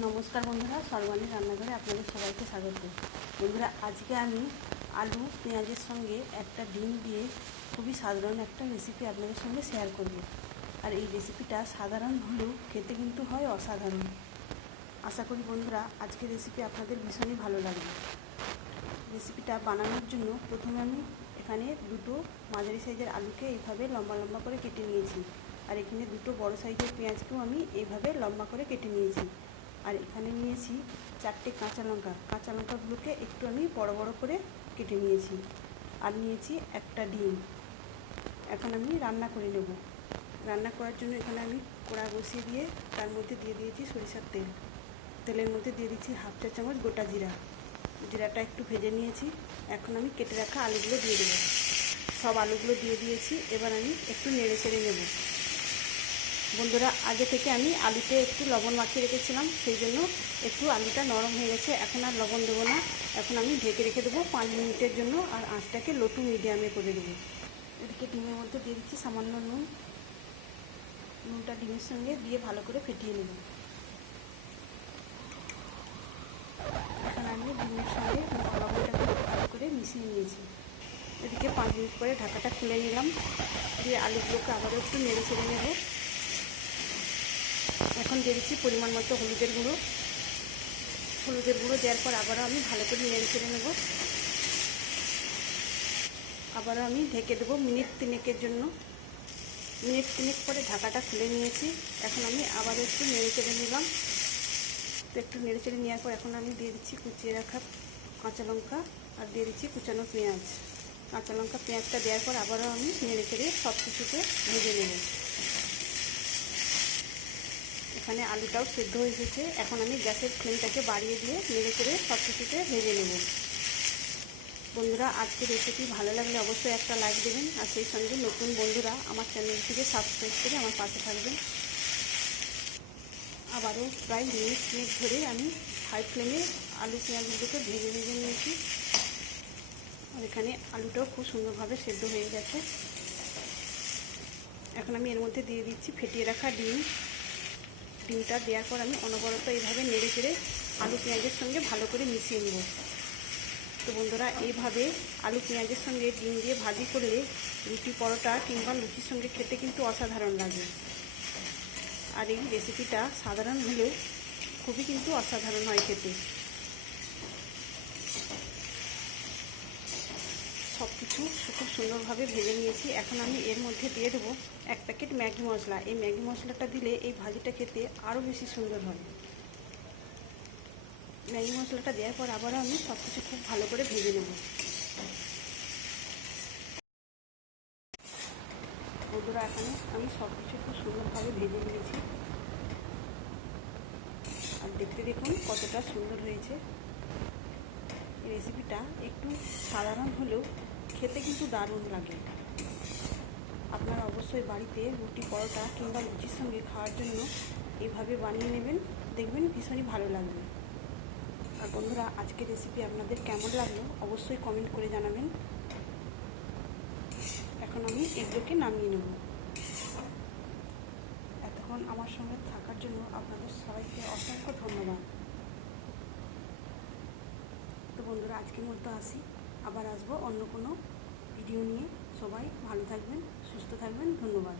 নমস্কার বন্ধুরা, সর্বাণী রান্নাঘরে আপনাদের সবাইকে স্বাগত। বন্ধুরা, আজকে আমি আলু পেঁয়াজের সঙ্গে একটা ডিম দিয়ে খুবই সাধারণ একটা রেসিপি আপনাদের সঙ্গে শেয়ার করব। আর এই রেসিপিটা সাধারণ হলেও খেতে কিন্তু হয় অসাধারণ। আশা করি বন্ধুরা আজকের রেসিপি আপনাদের ভীষণই ভালো লাগবে। রেসিপিটা বানানোর জন্য প্রথমে আমি এখানে দুটো মাঝারি সাইজের আলুকে এইভাবে লম্বা লম্বা করে কেটে নিয়েছি। আর এখানে দুটো বড় সাইজের পেঁয়াজকেও আমি এইভাবে লম্বা করে কেটে নিয়েছি। আর এখানে নিয়েছি 4টে কাঁচা লঙ্কাগুলোকে একটু আমি বড় বড় করে কেটে নিয়েছি। আর নিয়েছি একটা ডিম। এখন আমি রান্না করে নেব। রান্না করার জন্য এখানে আমি কড়া বসিয়ে দিয়ে তার মধ্যে দিয়ে দিয়েছি সরিষার তেল। তেলের মধ্যে দিয়ে দিচ্ছি 1/2 চা চামচ গোটা জিরাটা একটু ভেজে নিয়েছি। এখন আমি কেটে রাখা আলুগুলো দিয়ে দেবো। সব আলুগুলো দিয়ে দিয়েছি। এবার আমি একটু নেড়ে চেড়ে নেব। বন্ধুরা, আগে থেকে আমি আলুতে একটু লবণ মাখিয়ে রেখেছিলাম, সেই জন্য একটু আলুটা নরম হয়ে গেছে। এখন আর লবণ দেবো না। এখন আমি ঢেকে রেখে দেবো 5 মিনিটের জন্য। আর আঁচটাকে লো টু মিডিয়ামে করে দেবো। এদিকে ডিমের মধ্যে দিয়ে দিচ্ছি সামান্য নুনটা ডিমের সঙ্গে দিয়ে ভালো করে ফেটিয়ে নেব। এখন আমি ডিমের সঙ্গে লবণটাকে ভালো করে মিশিয়ে নিয়েছি। এদিকে 5 মিনিট পরে ঢাকাটা খুলে নিলাম। দিয়ে আলুগুলোকে আবারও একটু নেড়ে চেড়ে নেব। এখন দিয়ে দিচ্ছি পরিমাণ মতো হলুদের গুঁড়ো দেওয়ার পর আবারও আমি ভালো করে নেড়ে চেড়ে নেব। আবারও আমি ঢেকে দেবো মিনিট 3 জন্য। মিনিট 3 পরে ঢাকাটা খুলে নিয়েছি। এখন আমি আবারও একটু নেড়ে চেড়ে নিলাম। তো একটু নেড়ে চেড়ে নেওয়ার পর এখন আমি দিয়ে দিচ্ছি কুচিয়ে রাখা কাঁচা লঙ্কা আর দিয়ে দিচ্ছি কুচানো পেঁয়াজ। কাঁচা লঙ্কা পেঁয়াজটা দেওয়ার পর আবারও আমি নেড়ে চেড়ে সব কিছুকে ভেজে নেব। এখানে আলুটাও সেদ্ধ হয়ে এসেছে। এখন আমি গ্যাসের ফ্লেমটাকে বাড়িয়ে দিয়ে নেড়ে চেড়ে সব কিছুকে ভেজে নেব। বন্ধুরা, আজকের রেসিপি ভালো লাগলে অবশ্যই একটা লাইক দেবেন। আর সেই সঙ্গে নতুন বন্ধুরা আমার চ্যানেলটিকে সাবস্ক্রাইব করে আমার পাশে থাকবেন। আবারও প্রায় মিনিট ধরে আমি হাই ফ্লেমে আলু পেঁয়াজগুলোকে ভেজে নিয়েছি। আর এখানে আলুটাও খুব সুন্দরভাবে সেদ্ধ হয়ে গেছে। এখন আমি এর মধ্যে দিয়ে দিচ্ছি ফেটিয়ে রাখা ডিমটা দেওয়ার পর আমি অনবরত এইভাবে নেড়ে চেড়ে আলু পেঁয়াজের সঙ্গে ভালো করে মিশিয়ে নেব। তো বন্ধুরা, এইভাবে আলু পেঁয়াজের সঙ্গে ডিম দিয়ে ভাজি করলে রুটি, পরোটা কিংবা লুচির সঙ্গে খেতে কিন্তু অসাধারণ লাগে। আর এই রেসিপিটা সাধারণ হলেও খুবই কিন্তু অসাধারণ হয় খেতে। সব কিছু খুব সুন্দরভাবে ভেজে নিয়েছি। এখন আমি এর মধ্যে দিয়ে দেবো 1 প্যাকেট ম্যাগি মশলা। এই ম্যাগি মশলাটা দিলে এই ভাজিটা খেতে আরও বেশি সুন্দর হয়। ম্যাগি মশলাটা দেওয়ার পর আবারও আমি সব কিছু খুব ভালো করে ভেজে নেব। বন্ধুরা, এখানে আমি সব কিছু খুব সুন্দরভাবে ভেজে নিয়েছি। আর দেখতে দেখুন কতটা সুন্দর হয়েছে। এই রেসিপিটা একটু সাধারণ হলেও খেতে কিন্তু দারুণ লাগে। আপনারা অবশ্যই বাড়িতে রুটি, পরোটা কিংবা লুচির সঙ্গে খাওয়ার জন্য এইভাবে বানিয়ে নেবেন, দেখবেন ভীষণই ভালো লাগবে। আর বন্ধুরা, আজকের রেসিপি আপনাদের কেমন লাগলো অবশ্যই কমেন্ট করে জানাবেন। এখন আমি এগুলোকে নামিয়ে নেব। এতক্ষণ আমার সঙ্গে থাকার জন্য আপনাদের সবাইকে অসংখ্য ধন্যবাদ। তো বন্ধুরা, আজকের মতো আসি। আবার আসবো অন্য কোনো ভিডিও নিয়ে। সবাই ভালো থাকবেন, সুস্থ থাকবেন। ধন্যবাদ।